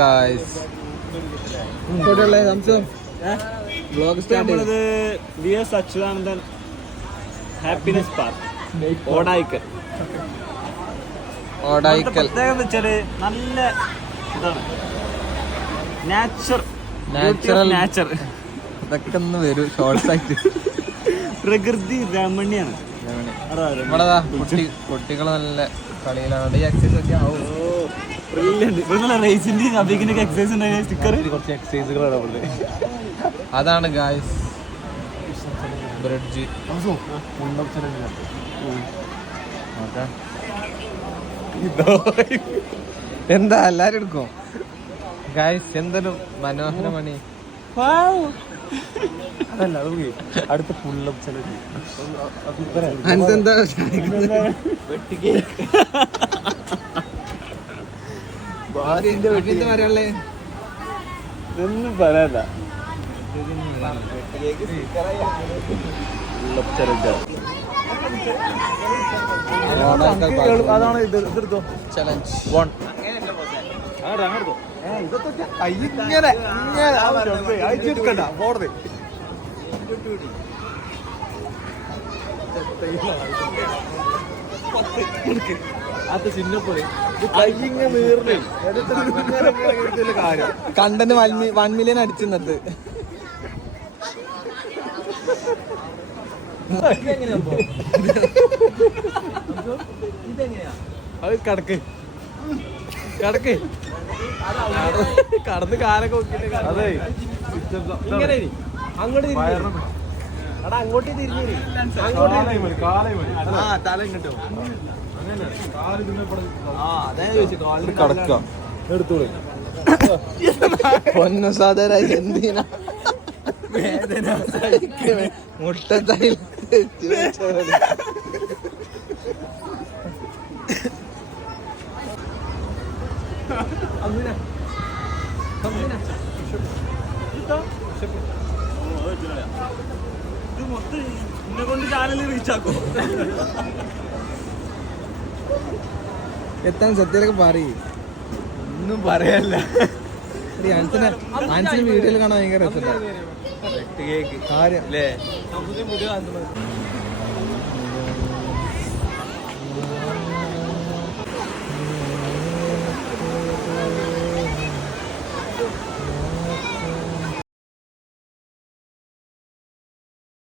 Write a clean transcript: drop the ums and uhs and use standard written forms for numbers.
Guys vlog start VS Achuthanandan happiness park Odayikkal. പ്രത്യേകത വെച്ചാല് നല്ല ഇതാണ്, നാച്ചർ ഇതൊക്കെ ഒന്ന് വരും ഷോർട്സ് ആയിട്ട്. പ്രകൃതി രമണിയാണ്. കുട്ടികൾ നല്ല കളിയിലാണ്. ഈ എക്സസൈസ് ഒക്കെ ആവും. അതാണ് ഗായ്സ് ബ്രിഡ്ജ്. എന്താ എല്ലാരും എടുക്കും ഗായ്സ്? എന്തൊരു മനോഹരമണി. അതല്ല അടുത്ത പുള്ളപ്പ് ചലഞ്ച്. ഒന്നും പറയാല്ല. അതാണ് ഇത്. ഇതെടുത്തോ ചലഞ്ച് ഇങ്ങനെ അയച്ചെടുക്കണ്ട പോടത്. അത് ചിഹ്നപ്പോലെ കണ്ടന്റ് 1 മില്യൺ അടിച്ചിന്നത്. അത് കടക്ക് കടന്ന് കാലൊക്കെ നോക്കിട്ട് അതെ ഇങ്ങനെ അങ്ങോട്ട് എടാ അങ്ങോട്ട് തിരിഞ്ഞു തല ഇങ്ങോട്ടോ കടക്കാം എടുത്തോളൂ. പൊന്നു സാധാര എന്തിനാ മുട്ടത്തായി ഇത് മൊത്തം എന്നെ കൊണ്ട് ചാനലിൽ റീച്ചാക്കോ? എത്താൻ സത്യത്തിലൊക്കെ പറയും. ഒന്നും പറയല്ല. വീഡിയോയിൽ കാണാൻ ഭയങ്കര രസമുണ്ട്. കാര്യം അല്ലേ?